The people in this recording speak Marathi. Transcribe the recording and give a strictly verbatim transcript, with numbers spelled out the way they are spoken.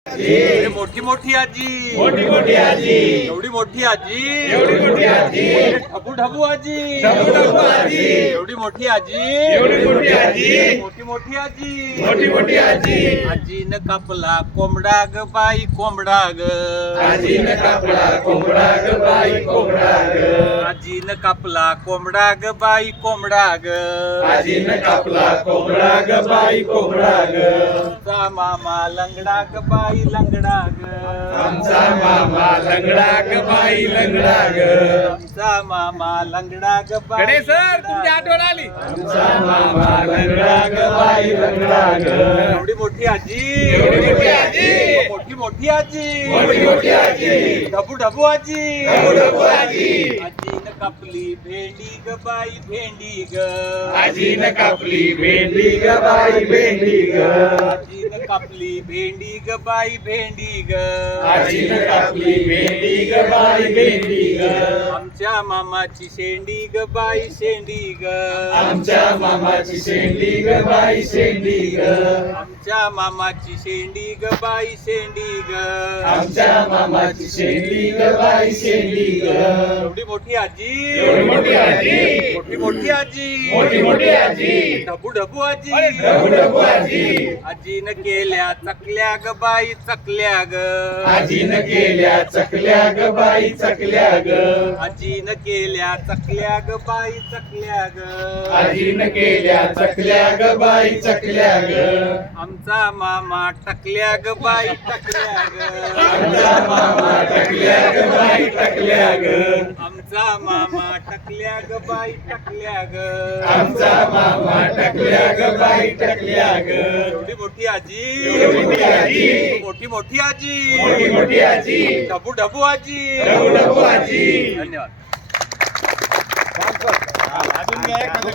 एवढी मोठी मोठी आजी, मोठी मोठी आजी, एवढी मोठी आजी, एवढी मोठी आजी, ढबू ढबू आजी, ढबू ढबू आजी, एवढी मोठी आजी, एवढी मोठी आजी, मोठी मोठी आजी, मोठी मोठी आजी, आजीनं कापला कोंबडा ग बाई कोंबडा ग, आजीनं कापला कोंबडा ग बाई कोंबडा ग, आजीनं कापला कोंबडा ग बाई कोंबडा ग, आजीनं कापला कोंबडा ग बाई कोंबडा ग, आमचा मामा लंगडा ग बाई लंगडा ग, आमचा मामा लंगडा ग बाई लंगडा ग, आमचा मामा लंगडा ग बाई गणेश सर तुमची आठवण आली. आमचा मामा लंगडा ग बाई लंगडा ग, एवढी मोठी आजी, एवढी मोठी आजी, मोठी मोठी आजी, मोठी मोठी आजी, ढबू ढबू आजी, ढबू ढबू आजी, आजीनं कापली भेंडी ग बाई भेंडी ग, आजीनं कापली भेंडी ग बाई भेंडी ग, आजीनं कापली भेंडी ग बाई भेंडी ग, आजीनं कापली भेंडी ग बाई भेंडी ग, आमच्या मामाची शेंडी ग बाई शेंडी ग, आमच्या मामाची शेंडी ग बाई शेंडी ग, आमच्या मामाची शेंडी ग बाई शेंडी ग, आमच्या मामाची शेंडी ग बाई शेंडी ग, एवढी मोठी आजी, एवढी मोठी आजी, मोठी मोठी आजी, मोठी मोठी आजी, ढबू ढबू आजी, ढबू ढबू आजी, आजीनं केल्या चकल्या ग बाई चकल्या ग, आजीनं केल्या चकल्या ग बाई चकल्या ग, आजीनं केल्या चकल्या ग बाई चकल्या ग, आजीनं केल्या चकल्या ग बाई चकल्या ग, आमचा मामा टकल्या ग बाई टकल्या ग, आमचा मामा टकल्या ग बाई टकल्या ग, आमचा मामा टकल्या ग बाई टकल्या ग, आमचा मामा टकल्या ग बाई टकल्या ग, एवढी मोठी आजी, एवढी मोठी आजी, मोठी मोठी आजी, मोठी मोठी आजी, ढबू ढबू आजी, ढबू ढबू आजी. धन्यवाद. अजून काय